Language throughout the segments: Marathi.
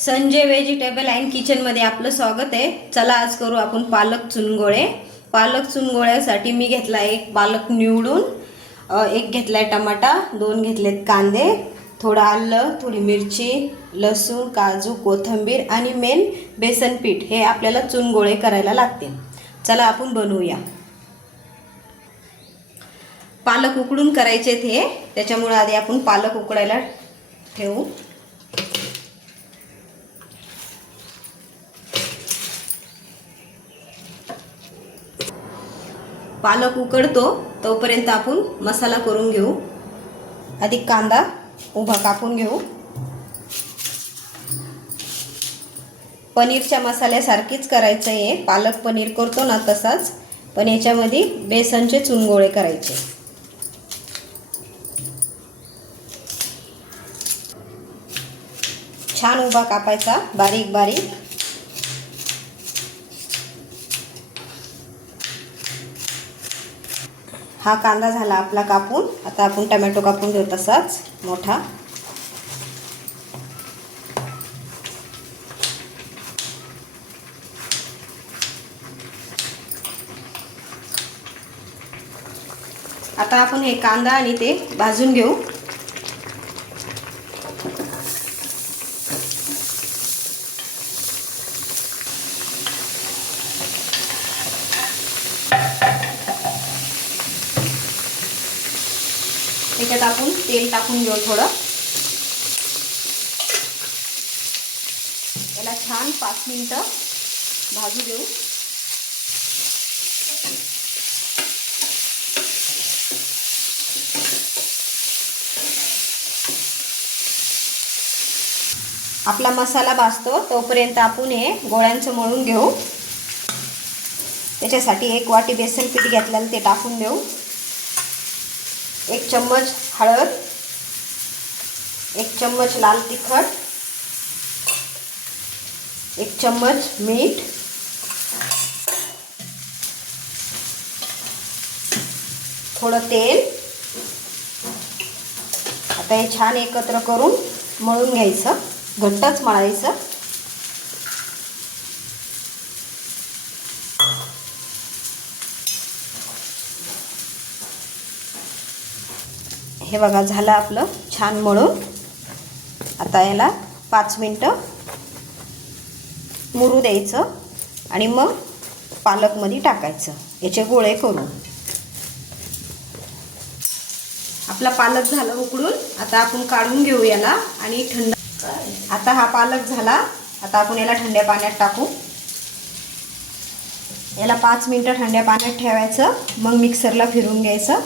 संजय व्हेजिटेबल अँड किचनमध्ये आपलं स्वागत आहे. चला आज करू आपण पालक चुनगोळे. पालक चुनगोळ्यासाठी मी घेतला एक पालक निवडून एक एक घेतलाय टमाटा दोन घेतलेत कांदे थोडं आलं थोडी मिरची लसूण काजू कोथिंबीर आणि मेन बेसन पीठ हे आपल्याला चुनगोळे करायला लागतील. चला आपण बनवूया. पालक उकडून करायचे हे. त्याच्यामुळे आधी आपण पालक उकडायला ठेवू. पालक उकडतो तोपर्यंत आपण मसाला करून घेऊ. आधी कांदा उभा कापून घेऊ. पनीरच्या मसाल्यासारखीच करायचं आहे. पालक पनीर करतो ना तसाच पण याच्यामध्ये बेसनचे चुनगोळे करायचे. छान उभा कापायचा बारीक बारीक. हा कांदा झाला आपला कापून. आता आपण टमॅटो कापून घेऊ तसाच. मोठा. आता आपण हे कांदा आणि ते भाजून घेऊ. त्याच्यात आपण तेल टाकून घेऊ थोडं याला छान पाच मिनटं भाजू देऊ आपला मसाला भाजतो तोपर्यंत आपण हे गोळ्यांचं मळून घेऊ. त्याच्यासाठी एक वाटी बेसन पीठ घेतलेलं ते टाकून देऊ. एक चम्मच हळद एक चम्मच लाल तिखट एक चम्मच मीठ थोडं तेल. आता हे छान एकत्र करून मळून घ्यायचं घट्टच मळायचं. हे बघा झालं आपलं छान मळून. आता याला पाच मिनटं मुरू द्यायचं आणि मग पालकमध्ये टाकायचं. याचे गोळे करून. आपला पालक झाला उकडून. आता आपण काढून घेऊ याला आणि थंड आता हा पालक झाला. आता आपण याला थंड्या पाण्यात टाकू. याला पाच मिनटं थंड्या पाण्यात ठेवायचं. मग मिक्सरला फिरून घ्यायचं.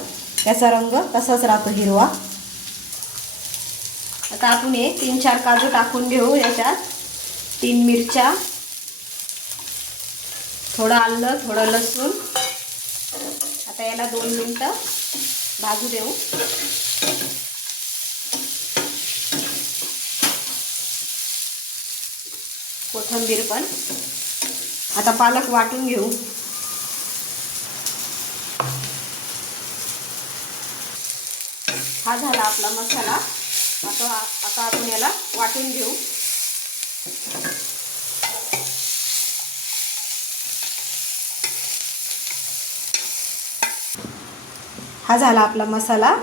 याचा रंग तसाच राहतो हिरवा. आता आपण हे तीन चार काजू टाकून घेऊ याच्यात. तीन मिरच्या थोडं आलं थोडं लसूण. आता याला दोन मिनटं भाजू देऊ. कोथिंबीर पण. आता पालक वाटून घेऊ. हा झाला आपला मसाला. आता आता आपण याला वाटून घेऊ. हा झाला आपला मसाला.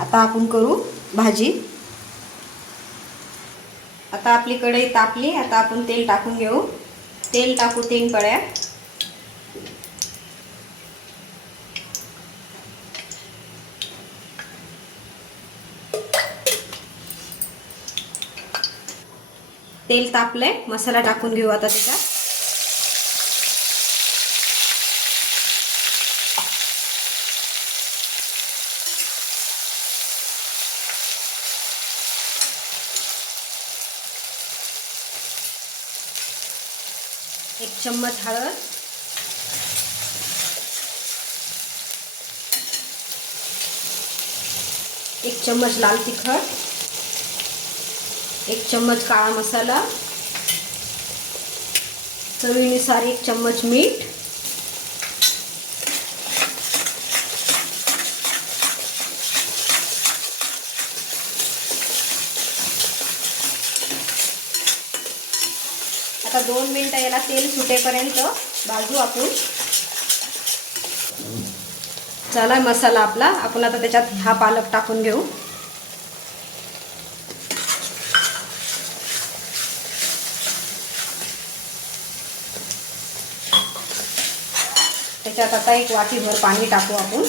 आता आपण करू भाजी. आता आपली कढई तापली. आता आपण तेल टाकून घेऊ. तेल टाकू तीन कड्या. तेल तापलंय. मसाला टाकून घेऊ आता त्याच्यात. एक चम्मच हळद. एक चम्मच लाल तिखट. एक चम्मच काळा मसाला चवीनुसार एक चम्मच मीठ आता दोन मिनटं याला तेल सुटेपर्यंत भाजू आपण. चला मसाला आपला. आपण आता त्याच्यात हा पालक टाकून घेऊ. त्याच्यात आता एक वाटीभर पाणी टाकू आपण.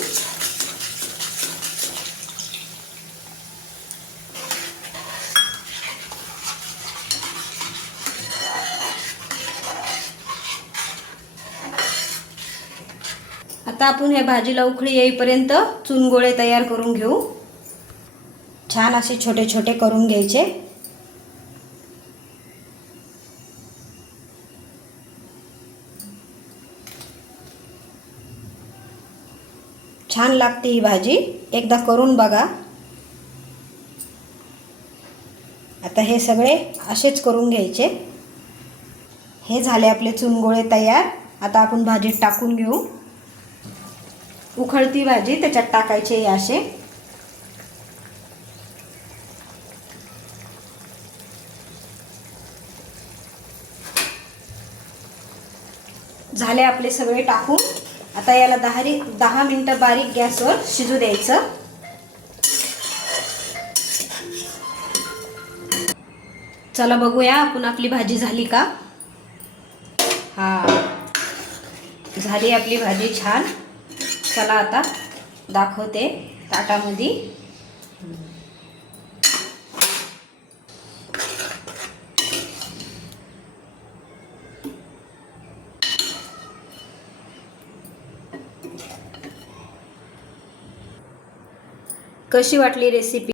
आता आपण ह्या भाजीला उकळी येईपर्यंत चुनगोळे तयार करून घेऊ. छान असे छोटे छोटे करून घ्यायचे. छान लागते ही भाजी. एकदा करून बघा. आता हे सगळे असेच करून घ्यायचे. हे झाले आपले चुनगोळे तयार. आता आपण भाजीत टाकून घेऊ. उखळती भाजी त्याच्यात टाकायचे हे असे. झाले आपले सगळे टाकून. आता याला दहा दहा मिनटं बारीक गॅसवर शिजू द्यायचं. चला बघूया आपण आपली भाजी झाली का? हा. झाली आपली भाजी छान. चला आता दाखवते ताटामध्ये. कशी वाटली रेसिपी